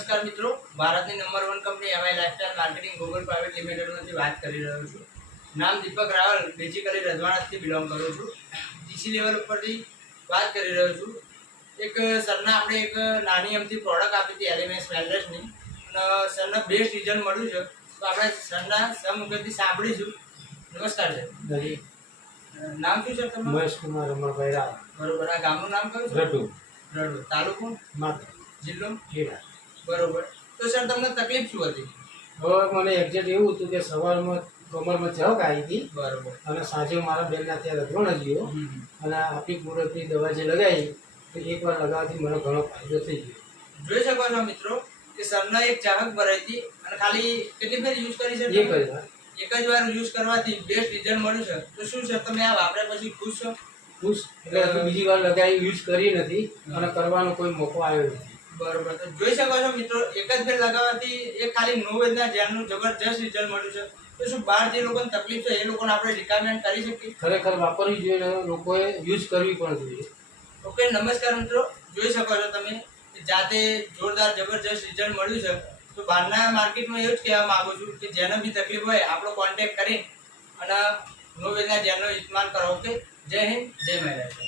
નમસ્કાર મિત્રો, ભારતની number 1 company MI lifestyle marketing Google private લિમિટેડમાંથી વાત કરી રહ્યો છું. નામ દીપક રાવલ, બેઝિકલી રજવાડાથી બિલોંગ કરું છું. જીસી લેવલ ઉપરથી વાત કરી રહ્યો છું. એક સરના આપણે એક નાની અમથી પ્રોડક્ટ આપી હતી એલિમેન્ટ્સ વેલનેસની, અને સરને બેસ્ટ રિઝલ્ટ મળ્યું છે. તો આપણે સરના સહમુખેથી સાંભળીશું. નમસ્કાર સર. નામ શું છે તમારું? મહેશ કુમાર રમણભાઈ રાવ. બરોબર. આ ગામનું નામ કયું છે? રડુ. રડુ. તાલુકો? માત્ર. જિલ્લો? ખેડા. બરોબર. તો સર તમને તકલીફ શું હતી? હવે મને એક્ઝેક્ટ એવું હતું કે સવારમાં કમરમાં ઝાંક આવી હતી. બરોબર. અને સાંજે મારા બેનના ત્યાં રજવાડા ગયો અને આપી કુદરતી દવા જે લગાવી તો એકવાર લગાવવાથી મને ઘણો ફાયદો થઈ ગયો. જોઈ શકો છો મિત્રો કે સરના એક ચાહક ભરાઈ હતી અને ખાલી કેટલી ફેર યુઝ કરી છે? એક જ વાર યુઝ કરવાથી બેસ્ટ રિઝલ્ટ મળ્યું છે. તો શું છે, તમે આ વાપર્યા પછી ખુશ છો? ખુશ એટલે હજુ બીજી વાર લગાવી યુઝ કરી નથી અને કરવાનો કોઈ મોકો આવ્યો નથી. બરોબર. તો જોઈ શકો છો મિત્રો, એક જ ફેર લગાવવાથી એક ખાલી નો વેદના જેલનું જબરજસ્ત રિઝલ્ટ મળ્યું છે. તો શું બહાર જે લોકોને તકલીફ છે એ લોકોને આપણે રિકમેન્ડ કરી શકીએ? ખરેખર વાપરવી જોઈએ અને લોકોએ યુઝ કરવી પણ જોઈએ. ઓકે, નમસ્કાર મિત્રો. જોઈ શકો છો તમે જાતે જોરદાર જબરજસ્ત રિઝલ્ટ મળ્યું છે. તો બહારના માર્કેટમાં એવું જ કહેવા માંગુ છું કે જેને બી તકલીફ હોય આપણો કોન્ટેક્ટ કરી અને નો વેદના જેલનો ઇસ્તેમાલ કરો. ઓકે, જય હિન્દ, જય મહારાષ્ટ્ર.